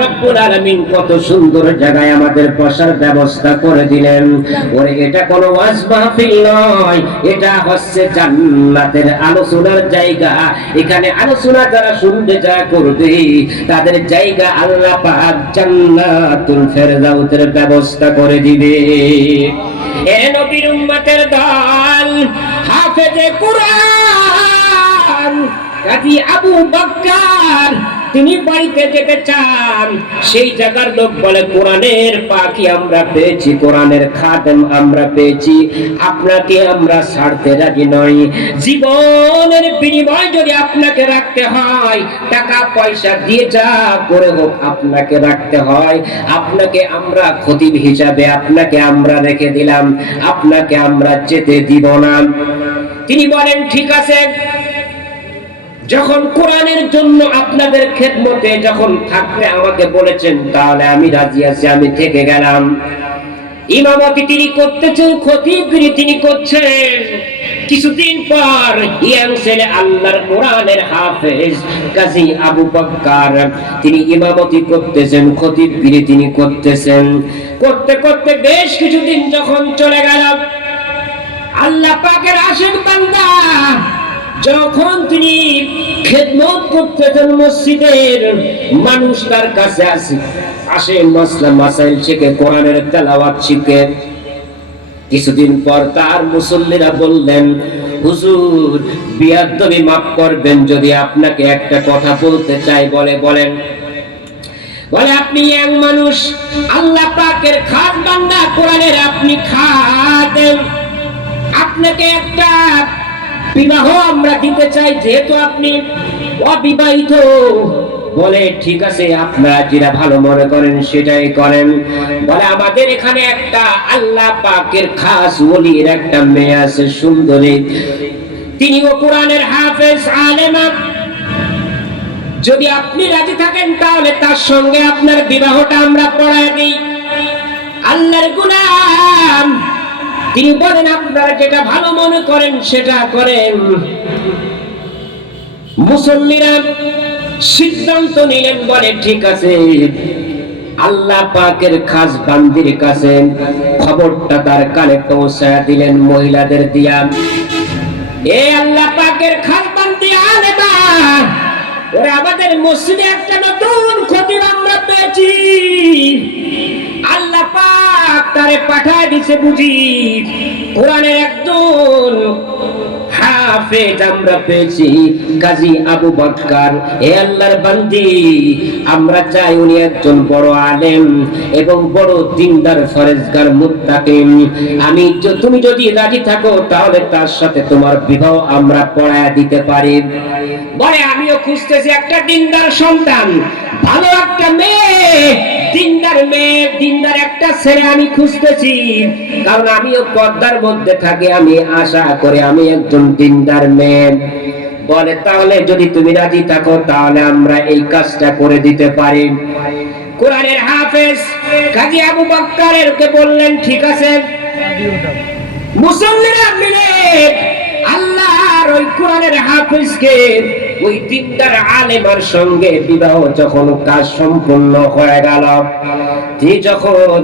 রব্বুল আলামিন কত সুন্দর জায়গায় আমাদের বসার ব্যবস্থা করে দিলেন। ওরে এটা কোনো ওয়াজ মাহফিল নয়, এটা হচ্ছে জান্নাতের আলোচনার জায়গা। এখানে আলোচনা যারা শুনতে যা করবে তাদের জায়গা আল্লাহ পাক জান্নাতুল ফেরদাউসের ব্যবস্থা করে দিবে। এ নবীর উম্মতের দল, হাফেজে কুরআন কাজী আবু বকর তিনি বাড়িতে যেতে চান, সেই জায়গার লোক বলে কোরআনের পাখি আমরা পেয়েছি, কোরআনের খাদেম আমরা পেয়েছি, আপনাকে আমরা ছাড়তে রাজি নই। জীবনের বিনিময় যদি আপনাকে রাখতে হয়, টাকা পয়সা দিয়ে যা করে হোক আপনাকে রাখতে হয়, আপনাকে আমরা খতিব হিসাবে আপনাকে আমরা রেখে দিলাম, আপনাকে আমরা যেতে দিব না। তিনি বলেন ঠিক আছে, যখন কোরআনের জন্য আপনাদের খেদমতে যখন থাকতে আমাকে বলেছেন তাহলে আমি রাজি আছি, আমি থেকে গেলাম। ইমামতি তিনি করতেছেন, খতিবগিরি তিনি করছেন। কিছুদিন পর ইয়াং ছেলে আল্লাহর কোরআনের হাফেজ কাজী আবু বকর তিনি ইমামতি করতেছেন, খতিবগিরি তিনি করতেছেন। করতে করতে বেশ কিছুদিন যখন চলে গেল, আল্লাহ পাকের আশিক বান্দা যখন তিনি খেদমত করতেছেন মসজিদের, মানুষ তার কাছে আসে মাসলা মাসাইল শিখে, কোরআনের তেলাওয়াত শিখে। কিছুদিন পর তার মুসল্লিরা বললেন, হুজুর বিয়াদবি মাফ করবেন, যদি আপনাকে একটা কথা বলতে চাই। বলেন। বলে আপনি এক মানুষ, আল্লাহ পাকের খাস বান্দা, কোরআনের আপনি খাদেম, আপনাকে একটা বিবাহ আমরা দিতে চাই, যেহেতু আপনি অবিবাহিত। বলে ঠিক আছে, আপনারা যেটা ভালো মনে করেন সেটাই করেন। বলে আমাদের এখানে একটা আল্লাহ পাকের খাস ওলির একটা মেয়ে আছে, সুন্দরী, তিনিও কোরআনের হাফেজ আলেমা। যদি আপনি রাজি থাকেন তাহলে তার সঙ্গে আপনার বিবাহটা আমরা পড়ায় দিই। আল্লাহর গোলাম তিনি বলেন আপনারা যেটা ভালো মনে করেন সেটা করেন। মুসল্লিরা সিদ্ধান্ত নিলেন, বলে ঠিক আছে। আল্লাহ পাকের খাস বান্দির কাছে খবরটা তার কানে পৌঁছায় দিলেন মহিলাদের দিয়া। এ আল্লাহ পাকের খাস বান্দি আলেমা, ওরা আমাদের মসজিদে একটা নতুন খতিব আমরা পেয়েছি, আল্লাহ পাক তারে পাঠায় দিছে বুঝি, কোরআনের একজন হাফেজ আমরা পেয়েছি, কাজী আবু বকর। হে আল্লাহর বান্দি, আমরা চাই উনি একজন বড় আলেম এবং বড় দিনদার ফরেজগার মুত্তাকিন। তুমি যদি রাজি থাকো তাহলে তার সাথে তোমার বিবাহ আমরা পড়ায় দিতে পারি। বলে আমিও খুঁজতেছি একটা দিনদার সন্তান, ভালো একটা মেয়ে, দিনদার একটা ছেলে আমি খুঁজতেছি, কারণ আমিও পর্দার মধ্যে থাকি, আমি আশা করি আমি একজন দিনদার মেয়ে। বলে তাহলে যদি তুমি রাজি থাকো তাহলে আমরা এই কাজটা করে দিতে পারি। কোরআনের হাফেজ কাজী আবু বকরের কে বললেন ঠিক আছে। মুসল্লিরা মিলে আল্লাহর ওই কোরআনের হাফেজকে ওই দিনদার আলেমার সঙ্গে বিবাহ যখন কাজ সম্পূর্ণ হয়ে গেল, যখন